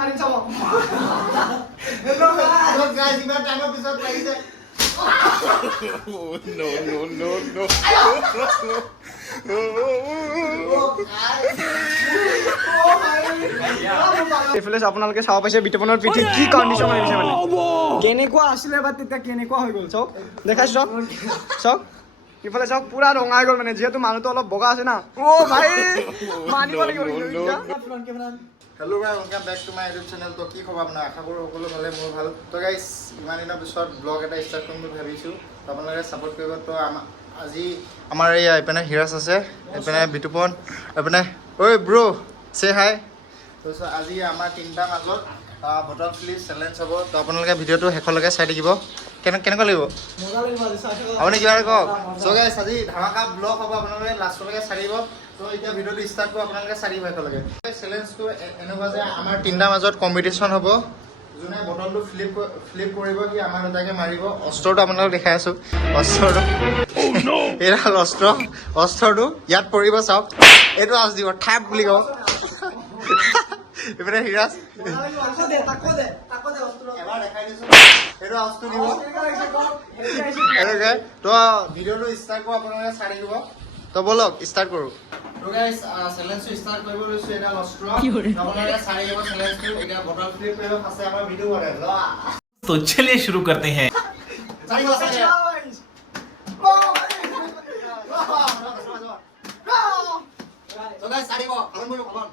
মাৰি চাব hello' guys ইমান টাইমৰ পিছত লাগিছে no no no no এইফালে আপোনালোকে চাব পাইছে বিতপনৰ পিঠি কি কণ্ডিশ্যন হৈ গৈছে মানে কেনেকুৱা আছিলে বা তেতিয়া কেনেকুৱা হৈ গ'ল চাওক দেখাইছো চাওক চাওক ইফালে চাওক পুৰা ৰঙা হৈ গ'ল মানে যিহেতু মানুহটো অলপ বগা আছে না ভাই মানিব লাগিব hello' guys welcome back to my YouTube channel তো কি খবৰ আপোনাৰ আশা কৰোঁ সকলো ভালে মোৰ ভাল তো গাইস ইমান দিনৰ পিছত ব্লগ এটা ষ্টাৰ্ট কৰিম বুলি ভাবিছোঁ তো আপোনালোকে ছাপোৰ্ট কৰিব তো আজি আমাৰ এই এইপিনে হিৰাজ আছে এইপিনে বিতুপন এইপিনে ঐ ব্ৰ চে হাই তো আজি আমাৰ তিনিটাৰ মাজত বটল ফ্লিপ চেলেঞ্জ হ'ব তো আপোনালোকে ভিডিঅ'টো শেষলৈকে চাই থাকিব কেনেকুৱা লাগিব আপুনি কিবা এটা কওক চ' গাইছ আজি ধামাকা ব্লগ হ'ব আপোনালোকে লাষ্টলৈকে চাই দিব তো এতিয়া ভিডিঅ'টো ষ্টাৰ্ট কৰোঁ আপোনালোকে চাই দিব শেষলৈকে চেলেঞ্জটো এনেকুৱা যে আমাৰ তিনিটাৰ মাজত কম্পিটিশ্যন হ'ব যোনে বটলটো ফ্লিপ কৰিব সি আমাৰ দুটাকে মাৰিব অস্ত্ৰটো আপোনালোকক দেখাই আছোঁ অস্ত্ৰটো এইডাল অস্ত্ৰটো ইয়াত পৰিব চাওক এইটো আৱাজ দিব ঠাপ বুলি কওঁ এইপিনে হিৰাজ এবাৰ দেখাই দিছোঁ এইটো আৱাজটো দিব এনেকৈ তো ভিডিঅ'টো ষ্টাৰ্ট কৰোঁ আপোনালোকে চাই থাকিব তো বলক ষ্টাৰ্ট কৰোঁ তো গাইস চেলেঞ্জটো ষ্টাৰ্ট কৰিব লৈছোঁ এটা অস্ত্ৰ আপোনালোকে চাই থাকিব চেলেঞ্জটো এতিয়া বটল ফ্লিপ কৰিব ফাৰ্ষ্টে আমাৰ ভিডিঅ' কৰে तो चलिए शुरू करते हैं তো গাইস চাই দিব ভালন কৰিব ভালন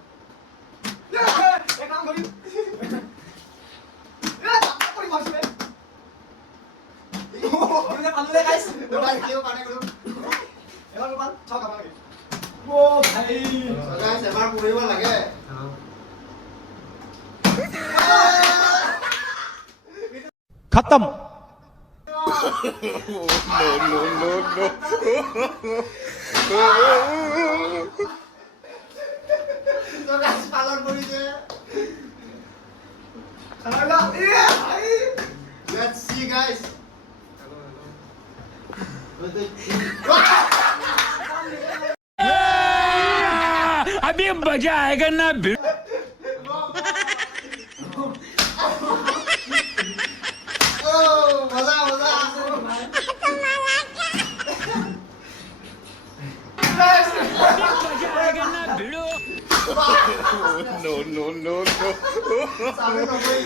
এবাৰ পঢ়িব লাগে खत्म no no no পালন কৰিছে Let's see guys अभी मजा आएगा ना মজা भिड़ो no no no no চাবে নকৰি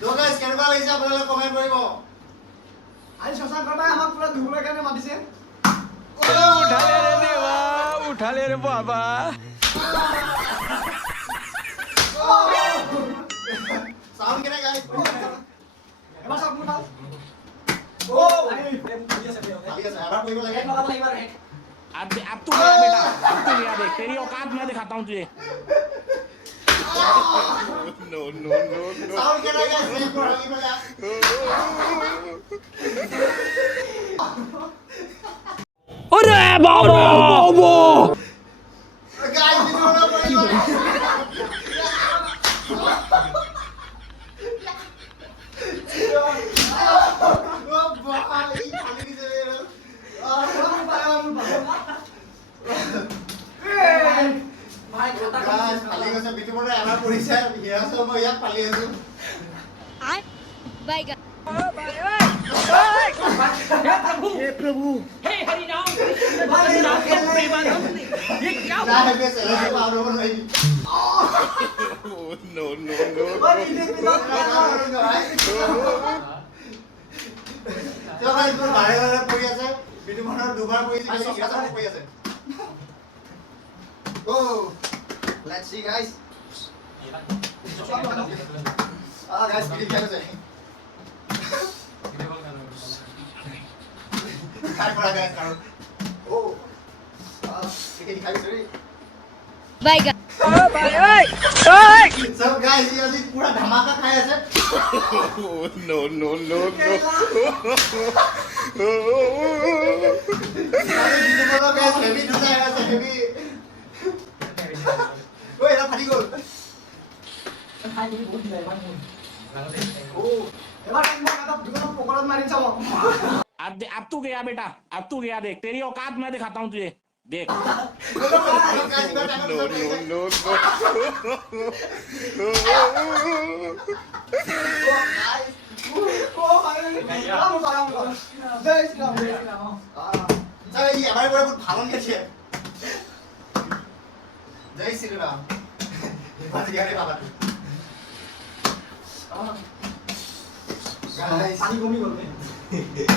তো গাইস কেনেকুৱা লাগিছে আপোনালোকে কমেন্ট কৰিব আজি শশাংক ভাই আমাক পুৰা ধুবুলৰ কাৰণে মাতিছে उठा ले रे देवा उठा ले रे बाबा সাউন্ড কেনে গাইস এবাৰ চাওক মোৰ ভাল ভাই খালি আছে এবাৰ কৰিব লাগে अब तू गया बेटा अब तू गया देख तेरी औकात मैं दिखाता हूँ तुझे no no no no sound কেনে গাইস এই পঢ়ালি বলা अरे बाबा গাইস ভিডিও না কৰিব ফালি গৈছে বিতুপনে এবাৰ পৰিছে হিৰাজৰ মই ইয়াত ফালি আছো না হেবে চেলেঞ্জ পাৰ হ'ব নোৱাৰি no no no তো ভাই তোৰ বাৰে বাৰে পৰি আছে বিতুপনৰ দুবাৰ পৰিছে হিৰাজৰ পৰি আছে Oh, let's see guys. Guys, video क्या कर काय करा guys करो. Oh, ये दिखाई सही. Bye guys. So guys, ये अभी पूरा धमाका खाया है. no no no no बितुपन guys heavy दूसरा है heavy. Oi, nó phải đi rồi. এবাৰ মই এটা দুজন পকৰত মাৰি চাব अब तू गया बेटा अब तू गया देख तेरी औकात मैं दिखाता हूँ तुझे देख এবারে করে ভালন খেয়েছে জয় শ্রীরাম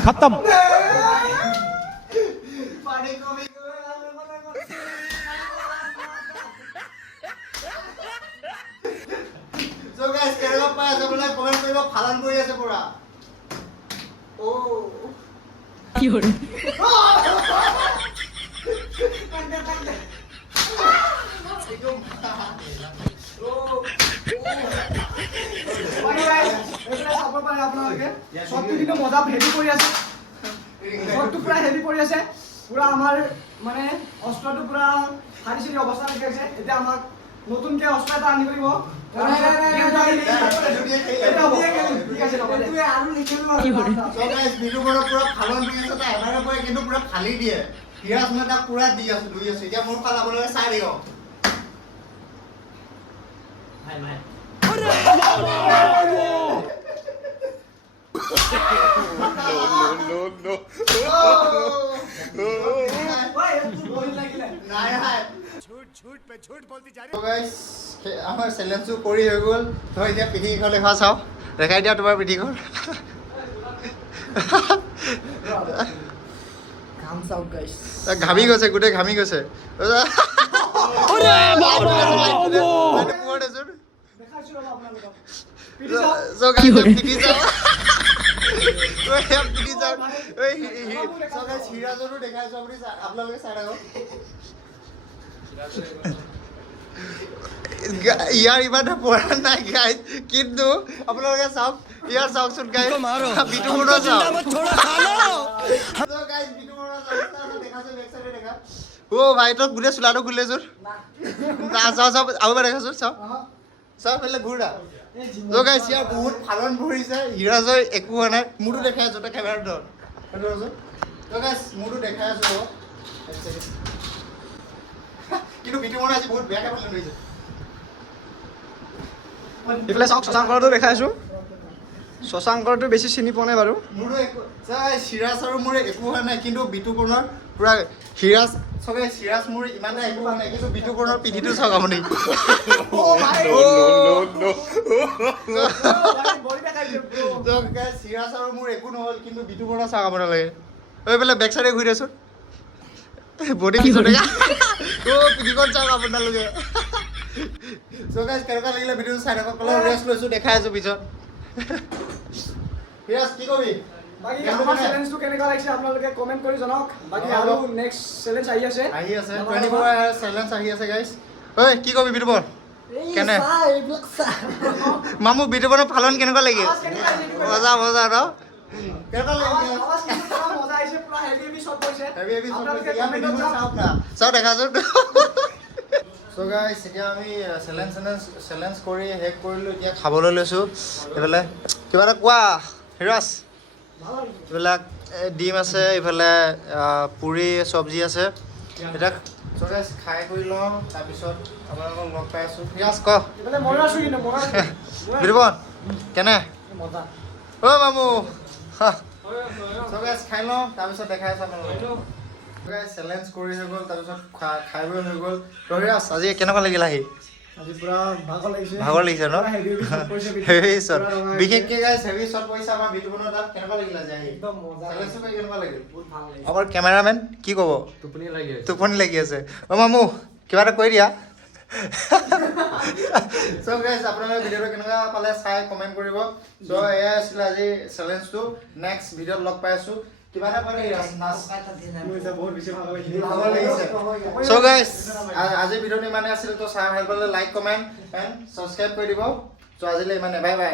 खत्म So guys, কেনেকুৱা পাই আছে বোলে কমেন্ট কৰিব ফালান কৰি আছে পুৰা ও মজা হেভি কৰি আছে শটটো পুৰা হেভি কৰি আছে পুৰা আমাৰ মানে অস্ত্ৰটো পুৰা হাৰি চিৰি অৱস্থা লাগি আছে এতিয়া আমাক নতুনকে অস্ত্ৰ এটা আনি দিব কিন্তু পুৰা ফালি দিয়ে হিৰাজ মই তাক পুৰা দি আছো ধুই আছো এতিয়া মোৰ ফালাবলৈ চাই দিয় আমাৰ চেলেঞ্জটো কৰি হৈ গ'ল তই এতিয়া পিঠিখন দেখা চাওঁ দেখাই দিয়া তোমাৰ পিঠিখন ঘামি গৈছে গোটেই ঘামি গৈছে হিৰাজৰো দেখাইছো আপুনি আপোনালোকে চাই থাকক ইয়াৰ ইমানে পৰা নাই গাইজ কিন্তু আপোনালোকে চাওক ইয়াৰ চাওকচোন গাইজ বিটু বৰুৱা চাওক অ ভাই তই গোটেই চোলাটো খুলিলেচোন চাওঁ চাওঁ আৰু এবাৰ দেখাচোন চাওঁ চাওঁ পেলাই ঘূৰা ত' গাইজ ইয়াৰ বহুত ফালন ভৰিছে হিৰাজৰ একো হোৱা নাই মোৰতো দেখাই আছো তই কেমেৰাটো ধৰ ত' গাইজ মোৰতো দেখাই আছো কিন্তু বিটু বৰুৱা আজি বহুত বেয়াকৈ ফালন কৰিছে এইফালে চাওক শশাংকৰটো দেখাই আছো শশাংকৰটো বেছি চিনি পোৱা নাই বাৰু মোৰো একো সিৰাজ আৰু মোৰ একো হোৱা নাই কিন্তু বিটু বৰুৱাৰ পুৰা হিৰাজ চবে সিৰাজ মোৰ ইমান একো হোৱা নাই কিন্তু বিটু বৰুৱাৰ পিঠিটো চাওক আপুনি সিৰাজ আৰু মোৰ একো নহ'ল কিন্তু বিটু বৰুৱা চাওক আপোনালোকে ঐ পেলাই বেক চাইডে ঘূৰি দেচোন বডি পিছতে পিঠিখন চাওক আপোনালোকে So guys, কেনেকুৱা লাগিলে ভিডিঅ'টো চাই থাকক কলৰ ৰেষ্ট লৈছো দেখাই আছো পিছত হিৰাজ কি কবি বাকি আমাৰ চ্যালেঞ্জটো কেনেকুৱা লাগিছে আপোনালোকে কমেন্ট কৰি জনাওক বাকি আৰু নেক্সট চ্যালেঞ্জ আহি আছে 24 চ্যালেঞ্জ আহি আছে গাইস ঐ কি কবি বিটুবৰ কেনে মামু বিটুবৰ ফালন কেনেকুৱা লাগিল মজা মজা ন কেনেকুৱা লাগিল মজা আহিছে পুৰা হেভি শট কৰিছে হেভি আপোনালোকে কমেন্টত চাওক না চাও দেখাচোন So guys, এতিয়া আমি চ্যালেঞ্জ কৰি হেক কৰিলো এতিয়া খাবলৈ লৈছো এইফালে কিবা এটা কোৱা হিৰাজ এইবিলাক ডিম আছে এইফালে পুৰি চব্জি আছে এটা so guys খাই কৰি লওঁ তাৰপিছত আপোনালোকক লগ পাই আছো হিৰাজ ক এইফালে মৰা আছো কিন্তু মৰা বিৰবন কেনে মজা ও মামু so guys খাই লওঁ তাৰপিছত দেখাই আছো আপোনালোকক guys চ্যালেঞ্জ কৰি হৈ গ'ল তাৰপিছত খাই বৈ হৈ গ'ল হিৰাজ আজি কেনেকুৱা লাগিল আহি আজি পুৰা ভাগৰ লাগিছে ন হেভি শট বিশেষকৈ গাইস হেভি শট পইচা আমাৰ বিটু বনৰ তাত কেনেকুৱা লাগিল আজি আহি একদম মজা চ্যালেঞ্জটো কেনেকুৱা লাগিল বহুত ভাল লাগিছে আমাৰ কেমেৰামেন কি ক'ব টোপনি লাগি আছে অ মামু কিবা এটা কৈ দিয়া সো গাইস আপোনালোকে ভিডিঅ'টো কেনেকুৱা পালে চাই কমেন্ট কৰিব সো এয়া আছিল আজি চ্যালেঞ্জটো নেক্সট ভিডিঅ'ত লগ পাই আছো কিবা এটা কৰে নাচ বহুত বেছি ভাল ভাগৰ লাগিছে সো গাইস আজি ভিডিঅ'টো ইমানে আছিল তো চাই ভাল পালে লাইক কমেন্ট এণ্ড সাবস্ক্ৰাইব কৰি দিব সো আজিলৈ ইমানে বাই বাই